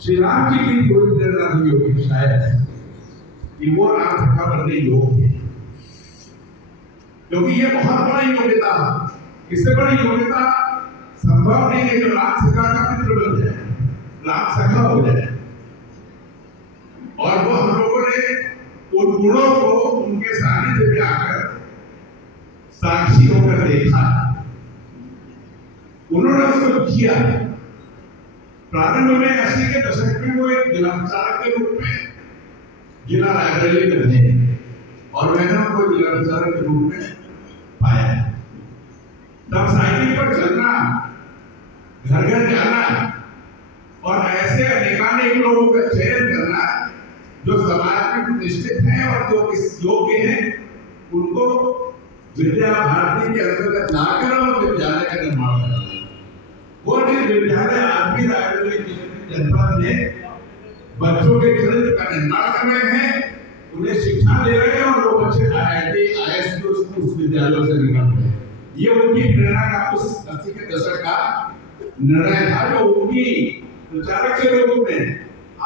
श्री राम जी की कोई प्रेरणा नहीं होगी शायद कि वो राम सखा बनने योग्य है, क्योंकि ये बहुत बड़ी योग्यता, इससे बड़ी योग्यता संभव नहीं है जो राम सखा का मित्र बन जाए, राम सखा हो जाए। और वो हम लोगों ने उन गुणों को उनके सानिध्य में आकर साक्षी होकर देखा, उन्होंने उसको किया। प्रारंभ में 80 के दशक में वो एक जिला प्रचारक के रूप में जिला रायबरेली में थे और मैंने उनको जिला प्रचारक के रूप में पाया। तब साइकिल पर चलना, घर घर जाना और ऐसे अनेकानेक लोगों का चयन करना जो समाज में प्रतिष्ठित हैं और जो इस योग्य हैं, उनको विद्या भारती के अंतर्गत लाकर और विद्यालय का निर्माण करना। वो विद्यालय आज भी रायबरेली जनपद में बच्चों के चरित्र का निर्माण कर रहे हैं, उन्हें शिक्षा दे रहे हैं और वो बच्चे IIT IS उस विद्यालयों से निकल रहे हैं। ये उनकी प्रेरणा का उस 80 के दशक का निर्णय था जो उनकी प्रचारक के रूप में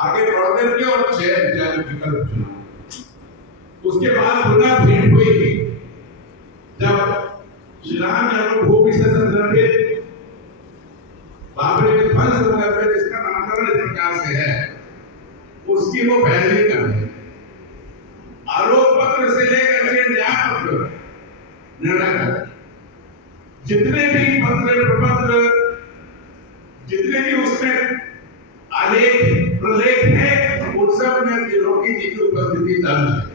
आगे बढ़ने के और चयन विकल्प चुना। उसके बाद पुनः भेंट हुई जब श्री राम जन्मभूमि से संदर्भित बाबरी के ध्वंस संदर्भ जिसका नामकरण इस प्रकार से है, उसकी वो पैरवी कर रहे हैं। आरोप पत्र से लेकर के न्याय पत्र निर्णय कर, जितने भी पत्र प्रपत्र, जितने भी उसमें आलेख प्रलेख है, उन सब में त्रिलोकी जी की उपस्थिति दर्ज है।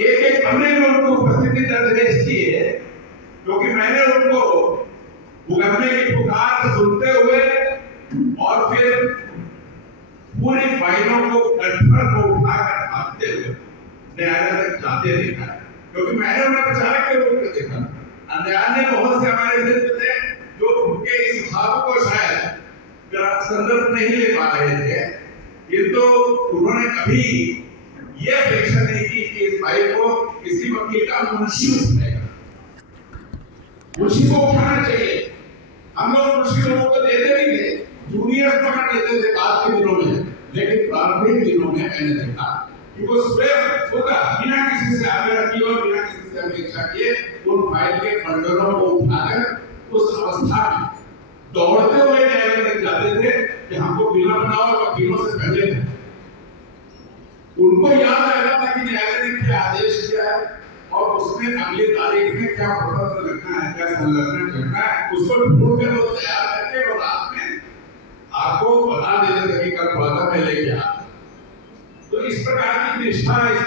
एक एक पन्ने में उनको उपस्थिति दर्ज है इसलिए क्योंकि मैंने उनको भुगतने की पुकार सुनते हुए और फिर पूरी फाइलों को गठफड़ को उठाकर भागते हुए न्यायालय तक जाते देखा है, क्योंकि मैंने उन्हें प्रचारक के रूप में देखा। न्यायालय बहुत से हमारे मित्र थे जो उनके इस भाव को शायद संदर्भ नहीं ले पा रहे थे, किंतु उन्होंने कभी यह अपेक्षा नहीं की कि इस फाइल को किसी वकील का मुंशी उठाएगा। मुंशी को उठाना चाहिए। हम लोग मुंशी लोगों को देते नहीं थे, जूनियर पकड़ लेते थे बाद के दिनों में, लेकिन प्रारंभिक दिनों में मैंने देखा कि वो स्वयं खुद बिना किसी से आग्रह किए और बिना किसी से अपेक्षा किए उन फाइल के बंडलों को उठाकर उस अवस्था में दौड़ते हुए न्यायालय तक जाते थे कि हमको बिना बनाओ वकीलों से पहले। उनको याद रहता था कि न्यायालय ने क्या आदेश किया है और उसमें अगली तारीख में क्या प्रपत्र लिखना है, क्या संलग्न करना है, उसको ढूंढ कर वो तैयार करके और रात में आपको बता देते थे कि कल वादा में लेके आ। तो इस प्रकार की निष्ठा, इस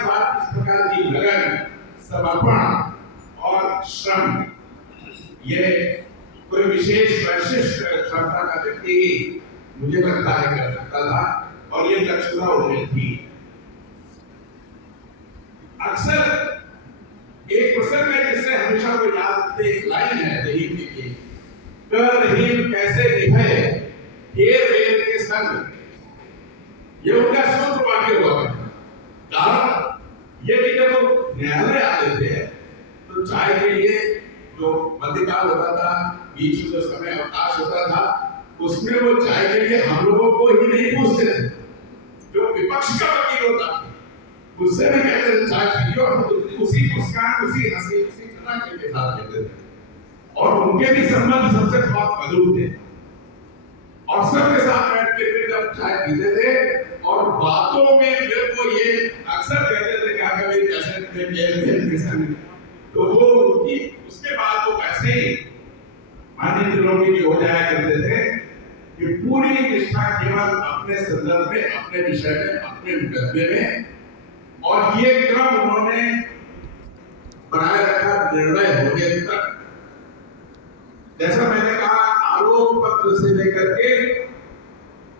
प्रकार की लगन, समर्पण और श्रम, ये कोई विशेष वैशिष्ट क्षमता का व्यक्ति मुझे लगता है कर सकता था और ये दक्षता उन्हें थी। अक्सर एक प्रसंग है जिससे हमेशा वो याद रखते, एक लाइन है रहीम जी की, कर रहीम कैसे निभे हेर वेर के संग। ये उनका सूत्र वाक्य हुआ है। कारण ये कि जब वो न्यायालय आते थे तो चाय के लिए जो मध्यकाल होता था, बीच में जो समय अवकाश होता था, उसमें वो चाय के लिए हम लोगों को ही नहीं पूछते थे, जो विपक्ष का वकील होता उससे भी कहते थे चाय पीजिए और उसी मुस्कान, उसी हंसी, उसी तरह के साथ कहते थे। और उनके भी संबंध सबसे बहुत मधुर थे और सबके साथ बैठ के फिर जब चाय पीते थे और बातों में फिर वो ये अक्सर कहते थे कि कभी कैसे तो वो उनकी उसके बाद वो वैसे ही माननीय त्रिलोकी जी हो जाया करते थे कि पूरी निष्ठा केवल अपने संदर्भ में, अपने विषय में, अपने मुकदमे में, और ये क्रम उन्होंने बनाए रखा निर्णय होने तक। जैसा मैंने कहा, आरोप पत्र से लेकर के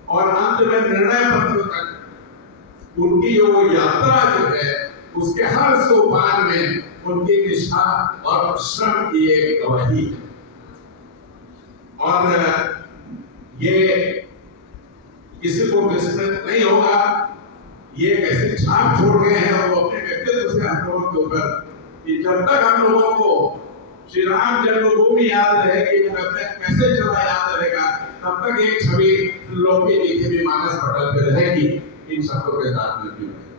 और अंत में निर्णय पत्र तक उनकी जो यात्रा जो है उसके हर सोपान में उनकी निष्ठा और श्रम की एक गवाही। और ये किसी को विस्मृत नहीं होगा, ये कैसे छाप छोड़ गए हैं और वो अपने व्यक्तित्व से हम लोगों के ऊपर कि जब तक हम लोगों को श्री राम जन्मभूमि याद रहेगी, कैसे चला याद रहेगा, तब तक एक छवि लोग के नीचे भी मानस पटल पे रहेगी इन शब्दों के साथ मिलती है।